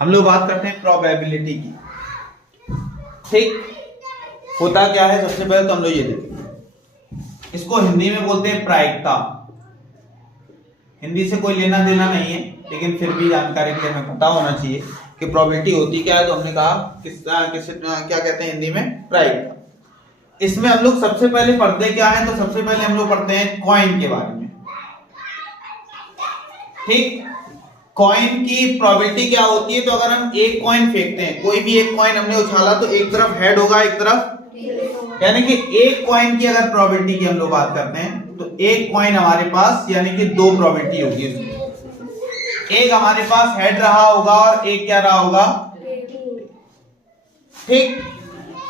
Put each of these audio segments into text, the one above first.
हम लोग बात करते हैं प्रोबेबिलिटी की। ठीक, होता क्या है, सबसे पहले तो हम लोग ये देखेंगे, इसको हिंदी में बोलते हैं प्रायिकता। हिंदी से कोई लेना देना नहीं है, लेकिन फिर भी जानकारी के लिए हमें पता होना चाहिए कि प्रोबेबिलिटी होती क्या है। तो हमने कहा क्या कहते हैं हिंदी में, प्रायिकता। इसमें हम लोग सबसे पहले पढ़ते क्या है, तो सबसे पहले हम लोग पढ़ते हैं कॉइन के बारे में। ठीक, कॉइन की प्रोबेबिलिटी क्या होती है, तो अगर हम एक कॉइन फेंकते हैं, कोई भी एक कॉइन हमने उछाला, तो एक तरफ हेड होगा, एक तरफ, यानी कि एक कॉइन की अगर प्रोबेबिलिटी की हम लोग बात करते हैं, तो एक कॉइन हमारे पास यानी कि दो प्रोबेबिलिटी होगी इसमें। एक हमारे पास हेड रहा होगा और एक क्या रहा होगा, ठीक।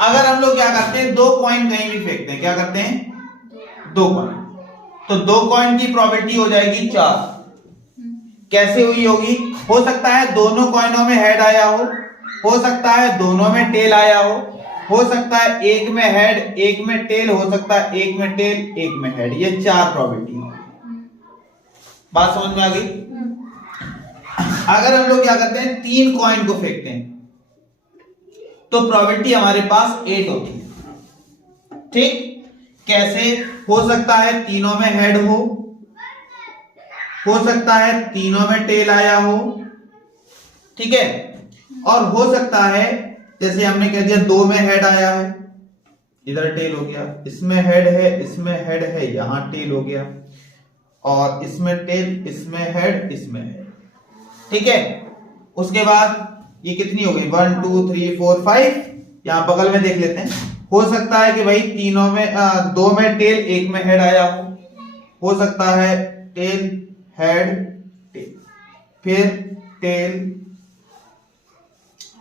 अगर हम लोग क्या करते हैं, दो कॉइन कहीं भी फेंकते हैं, क्या करते हैं, दो कॉइन, तो दो कॉइन की प्रोबेबिलिटी हो जाएगी 4। कैसे हुई होगी, हो सकता है दोनों कॉइनों में हेड आया हो सकता है दोनों में टेल आया हो सकता है एक में हेड एक में टेल, हो सकता है एक में टेल एक में हेड। ये 4 प्रोबेबिलिटी। बात समझ में आ गई। अगर हम लोग क्या करते हैं, 3 कॉइन को फेंकते हैं, तो प्रोबेबिलिटी हमारे पास 8 होती है। ठीक, कैसे, हो सकता है तीनों में हेड हो सकता है तीनों में टेल आया हो, ठीक है, और हो सकता है जैसे हमने कह दिया 2 में हेड आया है, इधर टेल हो गया, इसमें हेड है, इसमें हेड है, यहां टेल हो गया, और इसमें टेल, इसमें हेड, इसमें हेड। ठीक है, उसके बाद ये कितनी हो गई, 1 2 3 4 5। यहां बगल में देख लेते हैं, हो सकता है कि भाई तीनों में 2 में टेल एक में हेड आया हो सकता है टेल हेड टेल, फिर टेल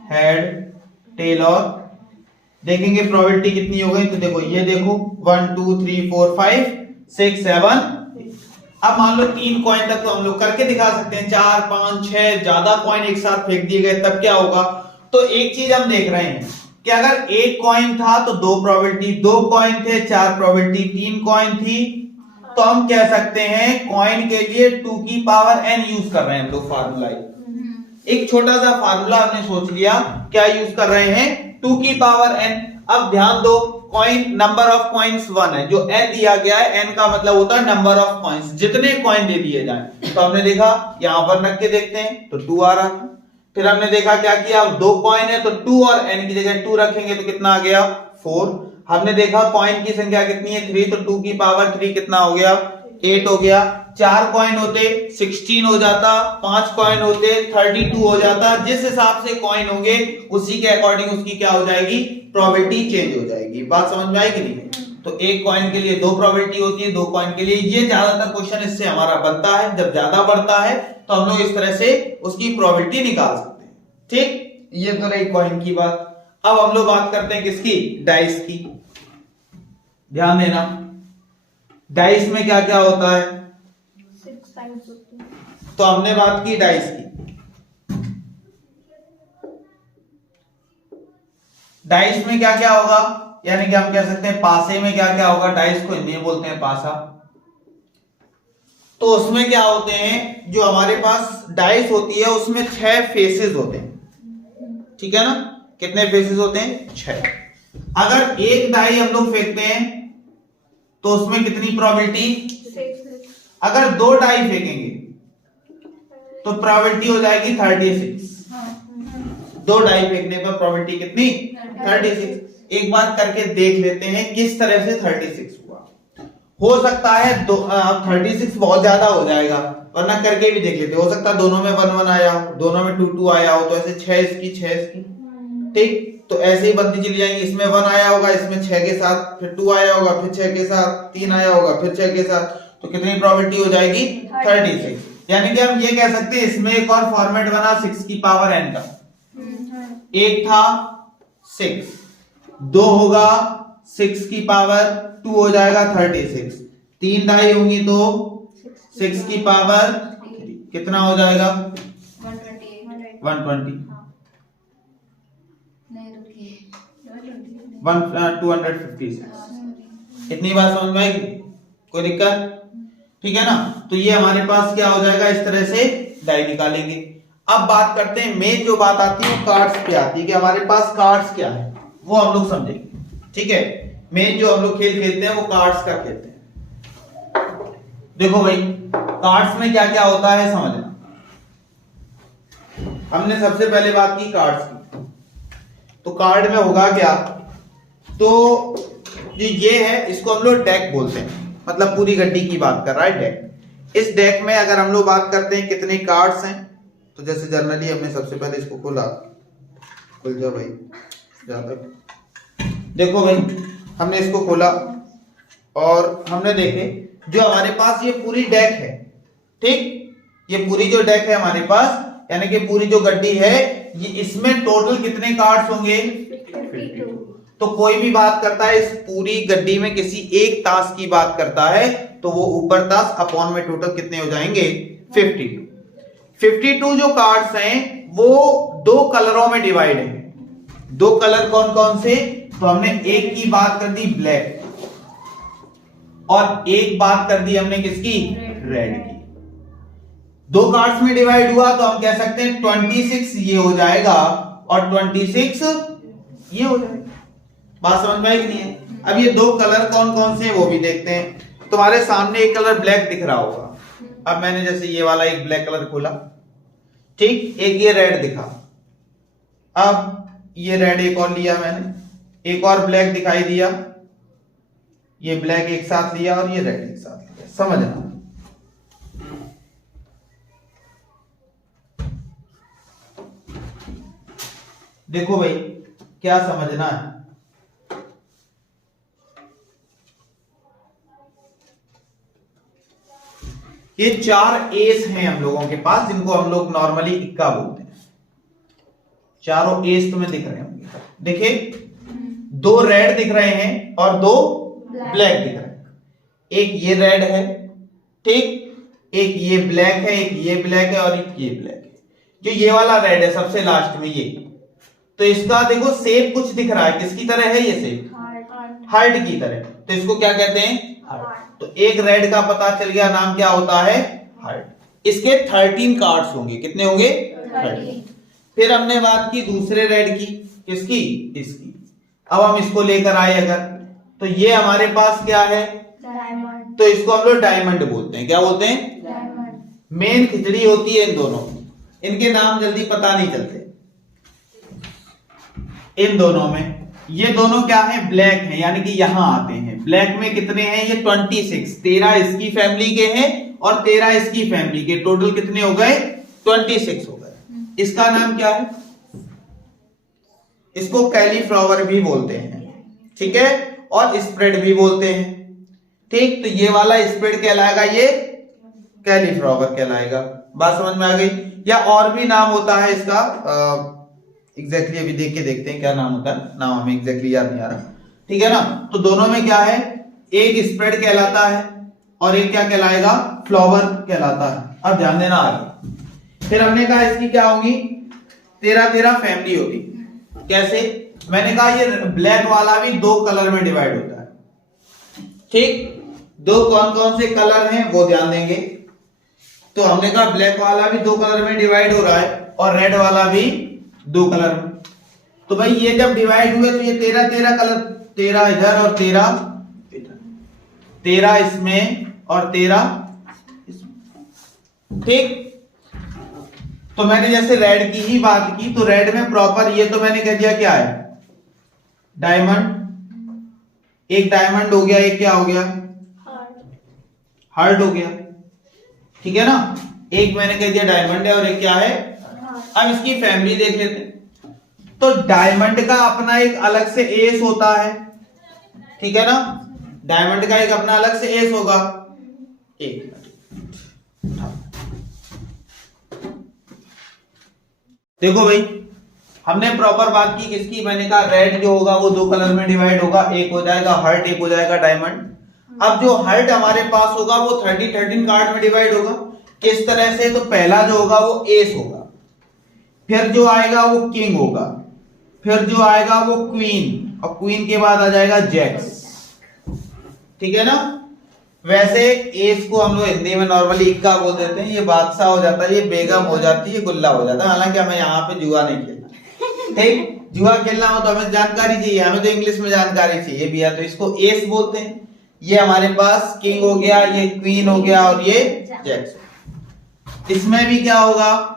हेड टेल, और देखेंगे प्रोबेबिलिटी कितनी हो गई। तो देखो, ये देखो 1 2 3 4 5 6 7। अब मान लो 3 कॉइन तक तो हम लोग करके दिखा सकते हैं, 4 5 6 ज्यादा कॉइन एक साथ फेंक दिए गए, तब क्या होगा। तो एक चीज हम देख रहे हैं कि अगर एक कॉइन था तो 2 प्रोबेबिलिटी, 2 कॉइन थे 4 प्रोबेबिलिटी, 3 कॉइन थी, तो हम कह सकते हैं कॉइन के लिए 2 की पावर n यूज कर रहे हैं हम लोग फार्मूला। एक छोटा सा फार्मूला हमने सोच लिया, क्या यूज कर रहे हैं, 2 की पावर n। अब ध्यान दो, कॉइन, नंबर ऑफ कॉइन्स 1 है, जो n दिया गया है, n का मतलब होता है नंबर ऑफ कॉइन्स, जितने कॉइन दे दिए जाए। तो हमने देखा यहां पर रख के देखते हैं तो 2 आ रहा था। फिर हमने देखा क्या किया, 2 कॉइन है तो 2 और n की जगह 2 रखेंगे तो कितना आ गया, 4। हमने देखा कॉइन की संख्या कितनी है, 3, तो 2 की पावर 3 कितना हो गया, 8 हो गया। 4 कॉइन होते 16 हो जाता, 5 कॉइन होते 32 हो जाता। जिस हिसाब से कॉइन होंगे उसी के अकॉर्डिंग उसकी क्या हो जाएगी, प्रोबेबिलिटी चेंज हो जाएगी। बात समझ में आई कि नहीं। तो एक कॉइन के लिए 2 प्रोबेबिलिटी होती है, 2 कॉइन के लिए। ये ज्यादातर क्वेश्चन इससे हमारा बनता है, जब ज्यादा बढ़ता है तो हम लोग इस तरह से उसकी प्रोबेबिलिटी निकाल सकते हैं। ठीक, ये तो रही कॉइन की बात। अब हम लोग बात करते हैं किसकी, डाइस की। ध्यान देना, डाइस में क्या क्या होता है, 6 टाइम्स होती है। तो हमने बात की डाइस की। डाइस में क्या क्या होगा, यानी कि हम कह सकते हैं पासे में क्या क्या होगा। डाइस को हिंदी में बोलते हैं पासा। तो उसमें क्या होते हैं, जो हमारे पास डाइस होती है उसमें 6 फेसेस होते हैं, ठीक है ना। कितने फेसेस होते हैं, 6। अगर एक डाई हम लोग फेंकते हैं तो उसमें कितनी प्रोबेबिलिटी, 6। अगर 2 डाई फेंकेंगे तो प्रोबेबिलिटी हो जाएगी 36। 2 डाई फेंकने पर प्रोबेबिलिटी कितनी, 36। एक बार करके देख लेते हैं किस तरह से 36 हुआ। हो सकता है 36 बहुत ज्यादा हो जाएगा, वरना करके भी देख लेते। हो सकता है दोनों में 1 1 आया हो, दोनों में 2 2 आया हो, तो ऐसे 6 इसकी 6 इसकी। ठीक, तो ऐसे ही बनती चली जाएंगी। इसमें 1 आया होगा, इसमें 6 के साथ, फिर 2 आया होगा, फिर 6 के साथ, 3 आया होगा, फिर 6 के साथ, तो कितनी प्रोबेबिलिटी हो जाएगी, 36। यानी कि हम ये कह सकते हैं इसमें एक और फॉर्मेट बना 6 की पावर n का। एक था 6, 2 होगा 6 की पावर 2 हो जाएगा 36। 3 डाई होंगी तो 6 की पावर 3 कितना हो जाएगा, 120। 256। इतनी बात समझ में आएगी, कोई दिक्कत, ठीक है ना। तो ये हमारे पास क्या हो जाएगा, इस तरह से डाई निकालेंगे। अब बात करते हैं, मेन जो बात आती है वो कार्ड्स पे आती है कि हमारे पास कार्ड्स क्या है, वो हम लोग समझेंगे। ठीक है, मेन जो हम लोग खेल खेलते हैं वो कार्ड्स का खेलते हैं। देखो भाई, कार्ड्स में क्या क्या होता है समझना। हमने सबसे पहले बात की कार्ड्स की, तो कार्ड में होगा क्या, तो ये है, इसको हम लोग डेक बोलते हैं, मतलब पूरी गड्डी की बात कर रहा है डेक। इस डेक में अगर हम लोग बात करते हैं कितने कार्ड्स हैं, तो जैसे जनरली हमने सबसे पहले इसको खोला, खुल जा भाई, जहां तक देखो भाई, हमने इसको खोला और हमने देखे जो हमारे पास ये पूरी डेक है, ठीक, ये पूरी जो डेक है हमारे पास, यानी कि पूरी जो गड्डी है, ये इसमें टोटल कितने कार्ड्स होंगे, 52। तो कोई भी बात करता है इस पूरी गड्डी में किसी एक ताश की बात करता है, तो वो ऊपर ताश अपॉन में टोटल कितने हो जाएंगे, 52। 52 जो कार्ड्स हैं वो दो कलरों में डिवाइड है। दो कलर कौन कौन से, तो हमने एक की बात कर दी ब्लैक, और एक बात कर दी हमने किसकी, रेड की। दो कार्ड्स में डिवाइड हुआ तो हम कह सकते हैं 26 ये हो जाएगा और 26 ये हो जाएगा। बात समझ में आई कि नहीं है? अब ये दो कलर कौन कौन से हैं वो भी देखते हैं। तुम्हारे सामने एक कलर ब्लैक दिख रहा होगा, अब मैंने जैसे ये वाला एक ब्लैक कलर खोला, ठीक, एक ये रेड दिखा, अब ये रेड एक और लिया मैंने, एक और ब्लैक दिखाई दिया, ये ब्लैक एक साथ लिया और ये रेड एक साथ लिया। समझना, देखो भाई क्या समझना है, ये चार एस हैं हम लोगों के पास, जिनको हम लोग नॉर्मली इक्का बोलते हैं। चारों एस तुम्हें दिख रहे होंगे, देखिए दो रेड दिख रहे हैं और दो ब्लैक दिख रहे हैं। एक ये रेड है, ठीक, एक ये ब्लैक है, एक ये ब्लैक है और एक ये ब्लैक है। जो ये वाला रेड है सबसे लास्ट में ये, तो इसका देखो शेप कुछ दिख रहा है, किसकी तरह है ये शेप, हार्ट की तरह, तो इसको क्या कहते हैं, हार्ट। तो एक रेड का पता चल गया, नाम क्या होता है, हार्ट। इसके 13 कार्ड्स होंगे, कितने होंगे, 13। फिर हमने बात की दूसरे रेड की, किसकी, इसकी। अब हम इसको लेकर आए अगर, तो ये हमारे पास क्या है, डायमंड। तो इसको हम लोग डायमंड बोलते हैं। क्या बोलते हैं, डायमंड। मेन खिचड़ी होती है इन दोनों, इनके नाम जल्दी पता नहीं चलते। इन दोनों में, ये दोनों क्या है, ब्लैक है, यानी कि यहां आते हैं। ब्लैक में कितने हैं, ये 26, 13 इसकी फैमिली के हैं और 13 इसकी फैमिली के, टोटल कितने हो गए, 26 हो गए। इसका नाम क्या है, इसको कैलीफ्लावर भी बोलते हैं, ठीक है, और स्प्रेड भी बोलते हैं, ठीक। तो ये वाला स्प्रेड कहलाएगा, ये कैलीफ्लावर कहलाएगा। बात समझ में आ गई? या और भी नाम होता है इसका, एग्जैक्टली अभी देख के देखते हैं क्या नाम होता है, नाम हमें एग्जैक्टली याद नहीं आ रहा, ठीक है ना। तो दोनों में क्या है, एक स्प्रेड कहलाता है और एक क्या कहलाएगा, फ्लावर कहलाता है। अब ध्यान देना आगे। फिर हमने कहा इसकी क्या होगी, 13 फैमिली होगी। कैसे, मैंने कहा ये ब्लैक वाला भी दो कलर में डिवाइड होता है, ठीक। दो कौन कौन से कलर हैं वो ध्यान देंगे। तो हमने कहा ब्लैक वाला भी दो कलर में डिवाइड हो रहा है और रेड वाला भी दो कलर में। तो भाई ये जब डिवाइड हुए तो ये 13 कलर, 13 इधर और 13 इधर, 13 इसमें और 13 इसमें, ठीक। तो मैंने जैसे रेड की ही बात की, तो रेड में प्रॉपर ये तो मैंने कह दिया क्या है, डायमंड। एक डायमंड हो गया, एक क्या हो गया, हार्ट हो गया, ठीक है ना। एक मैंने कह दिया डायमंड है और एक क्या है। अब इसकी फैमिली देख लेते हैं। तो डायमंड का अपना एक अलग से एस होता है, ठीक है ना, डायमंड का एक अपना अलग से एस होगा। एक देखो भाई, हमने प्रॉपर बात की किसकी, मैंने कहा रेड जो होगा वो दो कलर में डिवाइड होगा, एक हो जाएगा हार्ट, एक हो जाएगा डायमंड। अब जो हार्ट हमारे पास होगा वो 13 कार्ड में डिवाइड होगा। किस तरह से, तो पहला जो होगा वो एस होगा, फिर जो आएगा वो किंग होगा, फिर जो आएगा वो क्वीन, और क्वीन के बाद आ जाएगा जैक्स, ठीक है ना। वैसे एस को हम लोग हिंदी में नॉर्मली इक्का बोल देते हैं, ये बादशाह हो जाता है, ये बेगम हो जाती है, गुल्ला हो जाता है। हालांकि हमें यहाँ पे जुआ नहीं खेलना, ठीक। जुआ खेलना हो तो हमें जानकारी चाहिए, हमें तो इंग्लिश में जानकारी चाहिए भी है, तो इसको एस बोलते हैं। ये हमारे पास किंग हो गया, ये क्वीन हो गया और ये जैक्स। इसमें भी क्या होगा,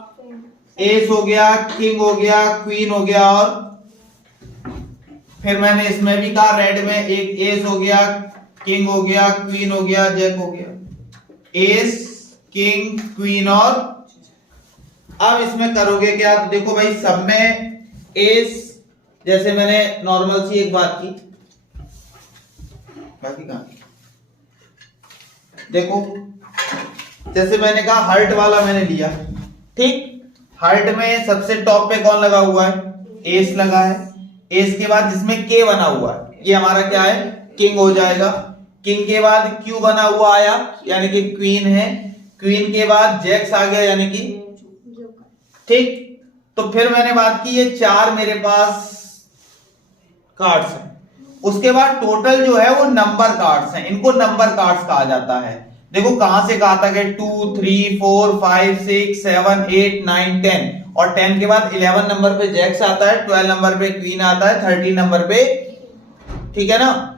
एस हो गया, किंग हो गया, क्वीन हो गया, और फिर मैंने इसमें भी कहा रेड में एक एस हो गया, किंग हो गया, क्वीन हो गया, जैक हो गया। एस, किंग, क्वीन, और अब इसमें करोगे क्या, तो देखो भाई सब में एस, जैसे मैंने नॉर्मल सी एक बात की, बाकी कहां, देखो जैसे मैंने कहा हार्ट वाला मैंने लिया, ठीक। हार्ट में सबसे टॉप पे कौन लगा हुआ है, एस लगा है। एस के बाद जिसमें के बना हुआ है, ये हमारा क्या है, किंग हो जाएगा। किंग के बाद क्यू बना हुआ आया, यानी कि क्वीन है। क्वीन के बाद जैक्स आ गया, यानी कि ठीक। तो फिर मैंने बात की, ये चार मेरे पास कार्ड्स हैं। उसके बाद टोटल जो है वो नंबर कार्ड्स हैं, इनको नंबर कार्ड्स कहा जाता है। देखो कहां से कहा था कि 2 3 4 5 6 7 8 9 10, और 10 के बाद 11 नंबर पे जैक्स आता है, 12 नंबर पे क्वीन आता है, 13 नंबर पे, ठीक है ना।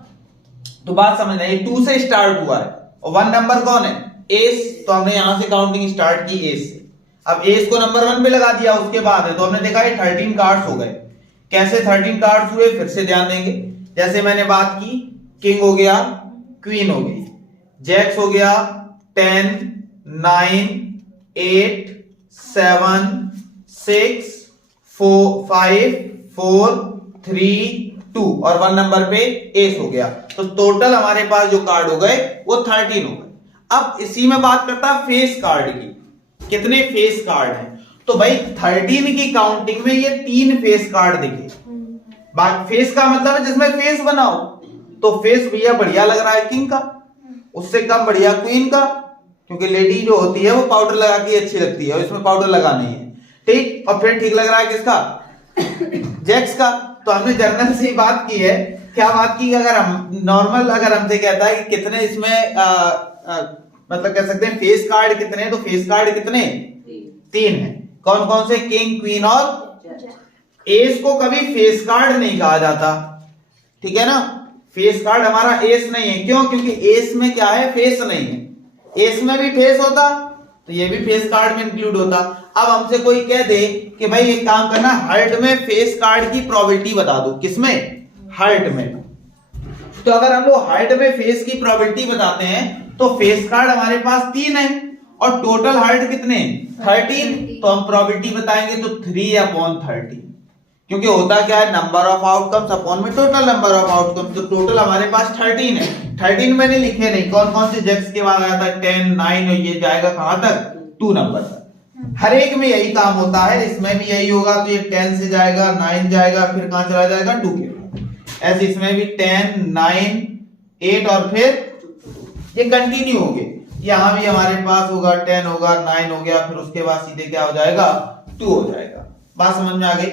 तो बात समझना, ये 2 से स्टार्ट हुआ है और 1 नंबर कौन है, एस। तो हमने यहां से काउंटिंग स्टार्ट की एस से। अब एस को नंबर 1 पे लगा दिया, उसके बाद है, तो हमने देखा ये 13 कार्ड्स हो गए। कैसे 13 कार्ड्स हुए, फिर से ध्यान देंगे। जैसे मैंने बात की, किंग हो गया, क्वीन हो गई, जैक्स हो गया, 10 9 8 7 6 5 4 3 2, और 1 नंबर पे एस हो गया। तो टोटल हमारे पास जो कार्ड हो गए वो 13 हो गए। अब इसी में बात करता है फेस कार्ड की, कितने फेस कार्ड हैं। तो भाई 13 की काउंटिंग में ये 3 फेस कार्ड दिखे। बात फेस का मतलब है जिसमें फेस बनाओ, तो फेस भैया बढ़िया लग रहा है किंग का, उससे कम बढ़िया क्वीन का, क्योंकि लेडी जो होती है वो पाउडर लगा के अच्छी लगती है, इसमें पाउडर लगा नहीं है, ठीक। और फिर ठीक लग रहा है किसका, जैक्स का। तो हमने जर्नल से ही बात की है, क्या बात की, अगर हम नॉर्मल अगर हमसे कहता है कि कितने इसमें मतलब कह सकते हैं फेस कार्ड कितने हैं, तो फेस कार्ड कितने, 3 है। कौन कौन से, किंग, क्वीन और एस को कभी फेस कार्ड नहीं कहा जाता, ठीक है ना। फेस कार्ड हमारा एस नहीं है, क्यों, क्योंकि एस में क्या है, फेस नहीं है। एस में भी फेस होता तो ये भी फेस कार्ड में इंक्लूड होता। अब हमसे कोई कह दे कि भाई एक काम करना, हार्ट में फेस कार्ड की प्रोबेबिलिटी बता दो, किसमें, हार्ट में। तो अगर हम लोग हार्ट में फेस की प्रोबेबिलिटी बताते हैं, तो फेस कार्ड हमारे पास 3 है और टोटल हार्ट कितने, 13। तो हम प्रोबेबिलिटी बताएंगे तो 3/13, क्योंकि होता क्या है, नंबर ऑफ आउटकम्स अपॉन में टोटल नंबर ऑफ आउटकम्स। तो टोटल हमारे पास 13 है। 13 मैंने लिखे नहीं, कौन कौन से जैक्स के बाद आया था, 10 9, और ये जाएगा कहां तक, 2 नंबर तक। हर एक में यही काम होता है, इसमें भी यही होगा। तो ये 10 से जाएगा, 9 जाएगा, फिर कहां चला जाएगा, 2 के बाद। ऐसे इसमें भी 10 9 8 और फिर ये कंटिन्यू हो गए। यहां भी हमारे पास होगा 10 होगा, 9 हो गया, फिर उसके बाद सीधे क्या हो जाएगा, 2 हो जाएगा। बात समझ में आ गई,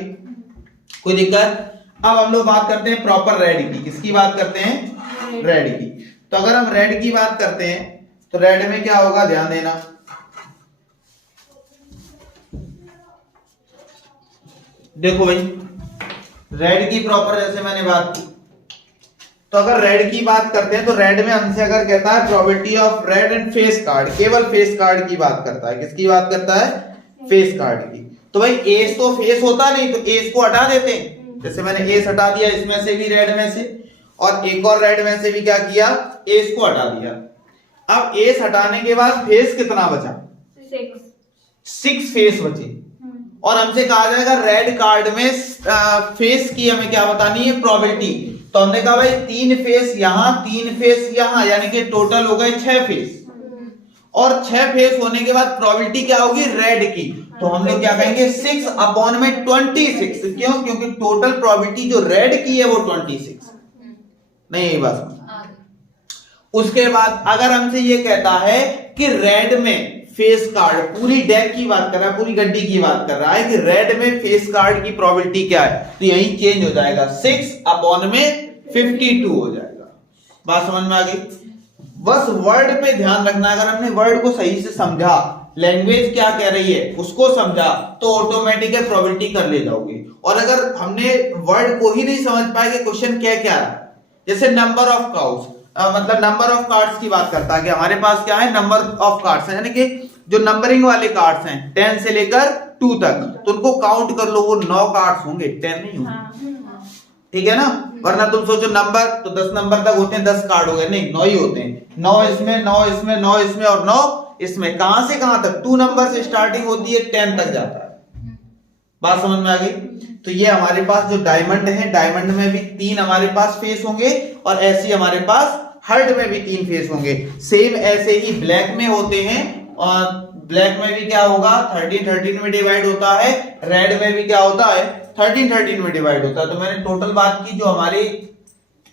कोई दिक्कत। अब हम लोग बात करते हैं प्रॉपर रेड की, किसकी बात करते हैं, रेड की। तो अगर हम रेड की बात करते हैं तो रेड में क्या होगा, ध्यान देना। देखो भाई रेड की प्रॉपर जैसे मैंने बात की, तो अगर रेड की बात करते हैं तो रेड में हमसे अगर कहता है probability of red and face card, केवल फेस कार्ड की बात करता है, किसकी बात करता है, फेस कार्ड की। तो भाई एस तो फेस होता नहीं, तो एस को हटा देते हैं। जैसे मैंने एस हटा दिया, इसमें से भी रेड में से, और एक और रेड में से भी क्या किया, एस को हटा दिया। अब एस हटाने के बाद फेस कितना बचा, 6 फेस बचे। और हमसे कहा जाएगा रेड कार्ड में फेस की हमें क्या बतानी है, प्रोबेबिलिटी। तो हमने कहा भाई 3 फेस यहां, 3 फेस यहां, यानी कि टोटल हो गए 6 फेस। और 6 फेस होने के बाद प्रोबेबिलिटी क्या होगी, रेड की। तो हम लोग क्या कहेंगे, 6/26। क्यों, क्योंकि टोटल प्रोबेबिलिटी जो रेड की है वो 26। नहीं यही बात। उसके बाद अगर हमसे ये कहता है कि रेड में फेस कार्ड, पूरी डेक की बात कर रहा है, पूरी गड्डी की बात कर रहा है कि रेड में फेस कार्ड की प्रोबेबिलिटी क्या है, तो यही चेंज हो जाएगा, 6/52 हो जाएगा। बात समझ में आ गई। बस वर्ड पे ध्यान रखना, अगर हमने वर्ड को सही से समझा, लैंग्वेज क्या कह रही है उसको समझा, तो ऑटोमेटिक है प्रोबेबिलिटी कर ले जाओगे। और अगर हमने वर्ड को ही नहीं समझ पाए कि क्वेश्चन क्या क्या है, जैसे नंबर ऑफ काउस, मतलब नंबर ऑफ कार्ड्स की बात करता है कि हमारे पास क्या है, नंबर ऑफ कार्ड्स है, यानी कि जो नंबरिंग वाले कार्ड्स हैं 10 से लेकर 2 तक, तो उनको काउंट कर लो, वो 9 कार्ड्स होंगे, 10 नहीं होंगे, ठीक है ना। वरना तुम सोचो नंबर तो 10 नंबर तक होते हैं, 10 कार्ड हो गए, नहीं 9 ही होते हैं, 9 इसमें 9 इसमें 9 इसमें और 9 इसमें, कहां से कहां तक, 2 नंबर से स्टार्टिंग होती है 10 तक जाता है। बात समझ में आ गई। तो ये हमारे पास जो डायमंड है, डायमंड में भी 3 हमारे पास फेस होंगे और ऐसे ही हमारे पास हार्ट में भी 3 फेस होंगे। सेम ऐसे ही ब्लैक में होते हैं, और ब्लैक में भी क्या होगा, 13 में डिवाइड होता है, रेड में भी क्या होता है, 13 में डिवाइड होता है। तो मैंने टोटल बात की, जो हमारी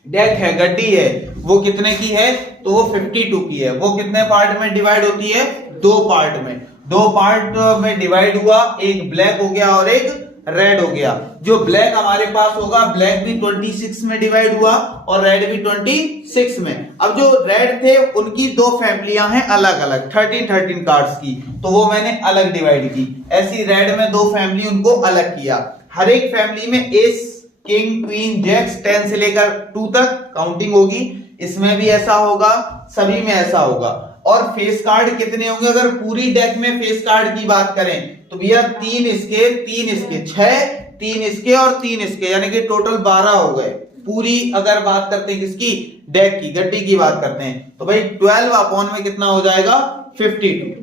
डेक है, गड्डी है, वो कितने की है, तो वो 52 की है। वो कितने पार्ट में डिवाइड होती है, 2 पार्ट में, 2 पार्ट में डिवाइड हुआ, एक ब्लैक हो गया और एक रेड हो गया। जो ब्लैक हमारे पास होगा, ब्लैक भी 26 में डिवाइड हुआ और रेड भी 26 में। अब जो रेड थे उनकी 2 फैमिलियां हैं अलग अलग, 13 कार्ड्स की, तो वो मैंने अलग डिवाइड की। ऐसी रेड में 2 फैमिली, उनको अलग किया। हर एक फैमिली में एस, किंग, क्वीन, जैक्स 10 से लेकर 2 तक काउंटिंग होगी। इसमें भी ऐसा होगा, सभी में ऐसा होगा। और फेस कार्ड कितने होंगे, अगर पूरी डेक में फेस कार्ड की बात करें तो भैया 3 इसके 3 इसके 6, 3 इसके और 3 इसके, यानी कि टोटल 12 हो गए। पूरी अगर बात करते हैं किसकी, डेक की, गड्डी की बात करते हैं, तो भाई 12 अपॉन में कितना हो जाएगा, 52।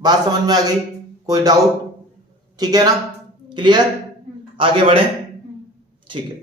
बात समझ में आ गई, कोई डाउट, ठीक है ना, क्लियर, आगे बढ़े, ठीक है।